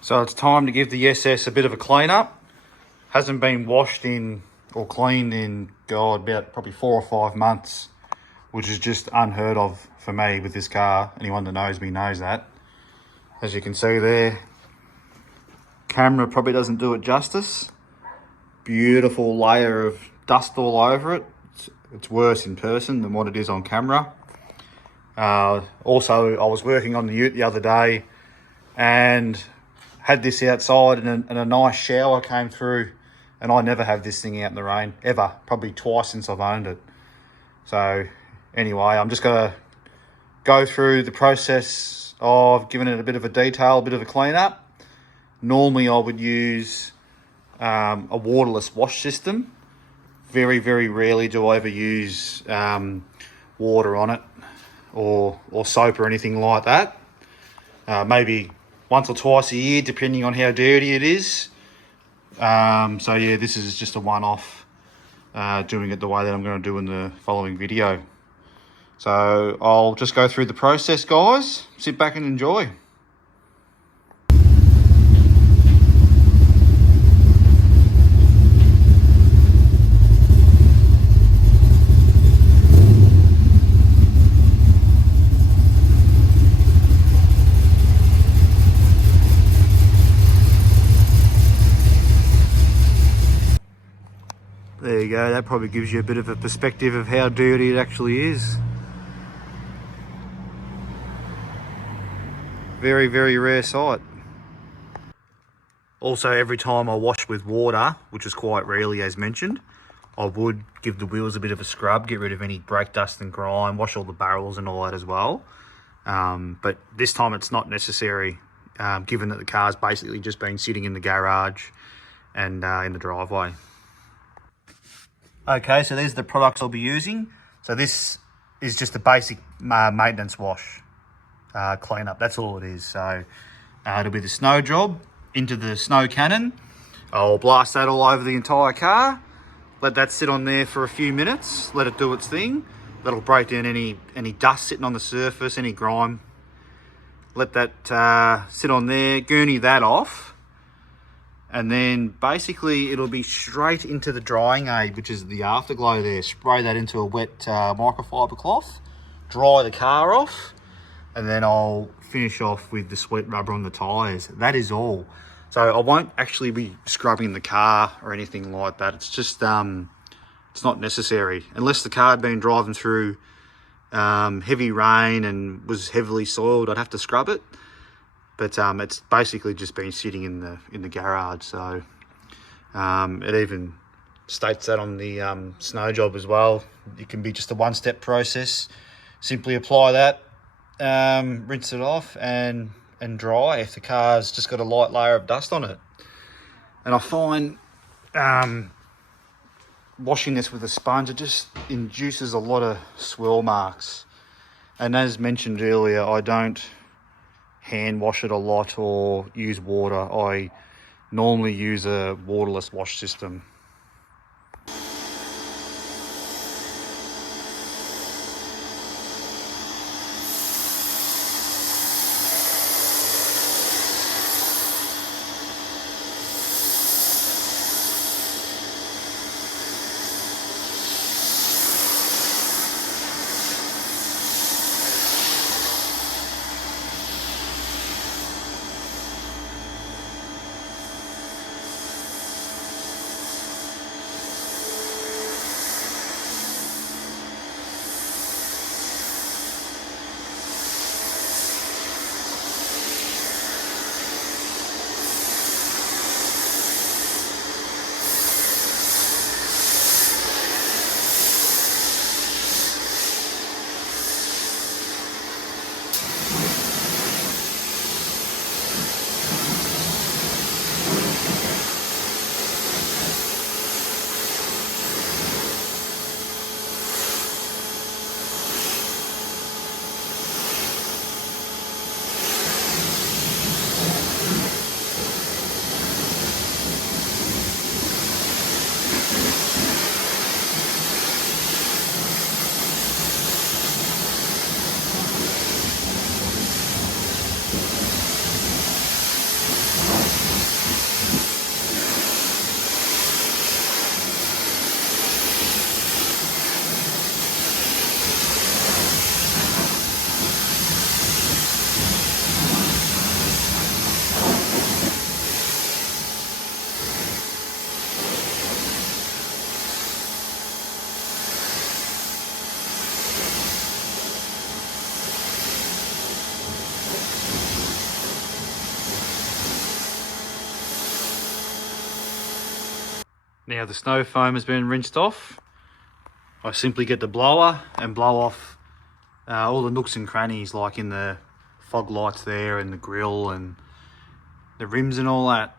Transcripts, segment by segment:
So it's time to give the SS a bit of a clean up. Hasn't been washed in or cleaned in, God, about probably 4 or 5 months, which is just unheard of for me with this car. Anyone that knows me knows that. As you can see there, camera probably doesn't do it justice. Beautiful layer of dust all over it. It's worse in person than what it is on camera. Also, I was working on the ute the other day and had this outside, and a nice shower came through, and I never have this thing out in the rain, ever. Probably twice since I've owned it. So anyway, I'm just going to go through the process of giving it a bit of a detail, a bit of a clean up. Normally I would use a waterless wash system. Very, very rarely do I ever use water on it or soap or anything like that. Maybe once or twice a year, depending on how dirty it is. So yeah, this is just a one-off, doing it the way that I'm going to do in the following video. So I'll just go through the process, guys. Sit back and enjoy. There you go, that probably gives you a bit of a perspective of how dirty it actually is. Very, very rare sight. Also, every time I wash with water, which is quite rarely as mentioned, I would give the wheels a bit of a scrub, get rid of any brake dust and grime, wash all the barrels and all that as well. But this time it's not necessary, given that the car's basically just been sitting in the garage and in the driveway. Okay, so there's the products I'll be using. So this is just a basic maintenance wash, cleanup. That's all it is. So it'll be the snow job into the snow cannon. I'll blast that all over the entire car. Let that sit on there for a few minutes. Let it do its thing. That'll break down any dust sitting on the surface, any grime. Let that sit on there. Gurney that off. And then basically it'll be straight into the drying aid, which is the afterglow there. Spray that into a wet microfiber cloth, dry the car off, and then I'll finish off with the sweat rubber on the tyres. That is all. So I won't actually be scrubbing the car or anything like that. It's just, it's not necessary. Unless the car had been driving through heavy rain and was heavily soiled, I'd have to scrub it. But it's basically just been sitting in the garage. So it even states that on the snow job as well. It can be just a one-step process. Simply apply that, rinse it off and dry if the car's just got a light layer of dust on it. And I find washing this with a sponge, it just induces a lot of swirl marks. And as mentioned earlier, I don't hand wash it a lot or use water. I normally use a waterless wash system. Now the snow foam has been rinsed off. I simply get the blower and blow off all the nooks and crannies, like in the fog lights there and the grill and the rims and all that.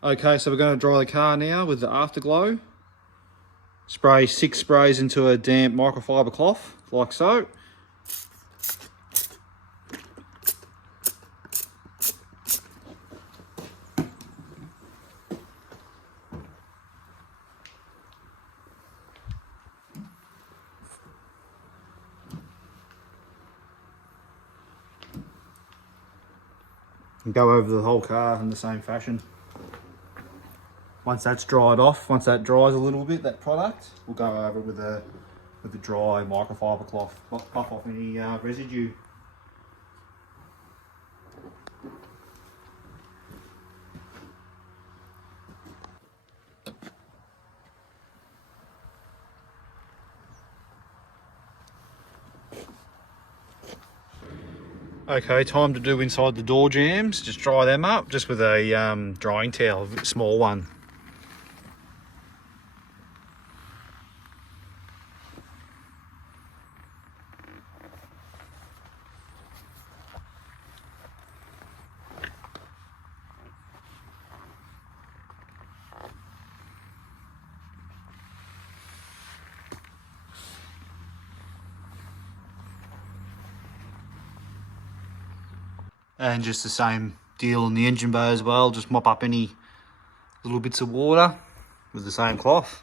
Okay, so we're going to dry the car now with the afterglow. Spray 6 sprays into a damp microfiber cloth, like so. And go over the whole car in the same fashion. Once that's dried off, once that dries a little bit, that product, we'll go over with the dry microfiber cloth, puff off any residue. Okay, time to do inside the door jambs. Just dry them up, just with a drying towel, a small one. And just the same deal on the engine bay as well, just mop up any little bits of water with the same cloth.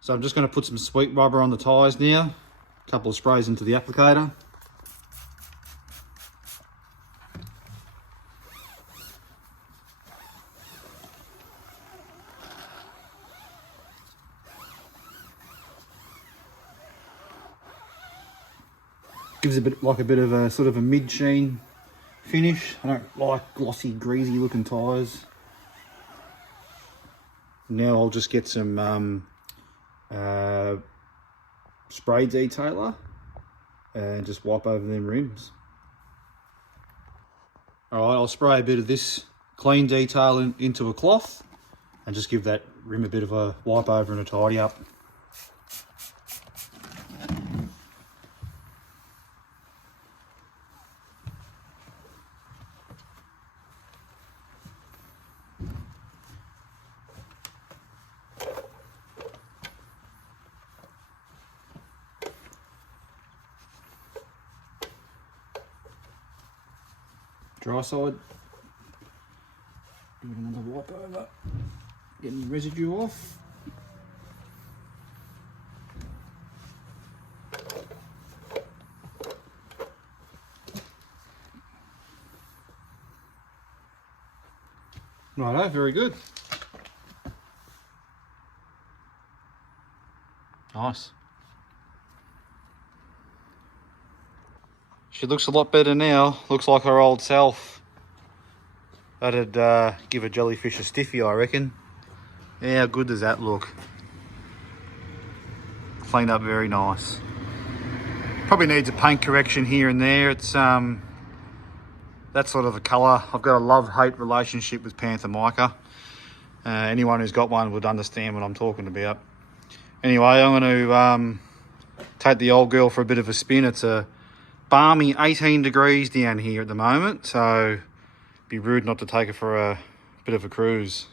So I'm just going to put some sweet rubber on the tyres now, a couple of sprays into the applicator. Gives a bit of a sort of a mid-sheen finish. I don't like glossy, greasy looking tyres. Now I'll just get some spray detailer and just wipe over them rims. Alright, I'll spray a bit of this clean detail into a cloth and just give that rim a bit of a wipe over and a tidy up. Dry side, do another wipe over, get any residue off. Righto, very good. Nice. She looks a lot better now. Looks like her old self. That'd give a jellyfish a stiffy, I reckon. Yeah, how good does that look? Cleaned up very nice. Probably needs a paint correction here and there. It's that sort of a colour. I've got a love-hate relationship with Panther Mica. Anyone who's got one would understand what I'm talking about. Anyway, I'm going to take the old girl for a bit of a spin. It's a balmy 18 degrees down here at the moment, so it'd be rude not to take her for a bit of a cruise.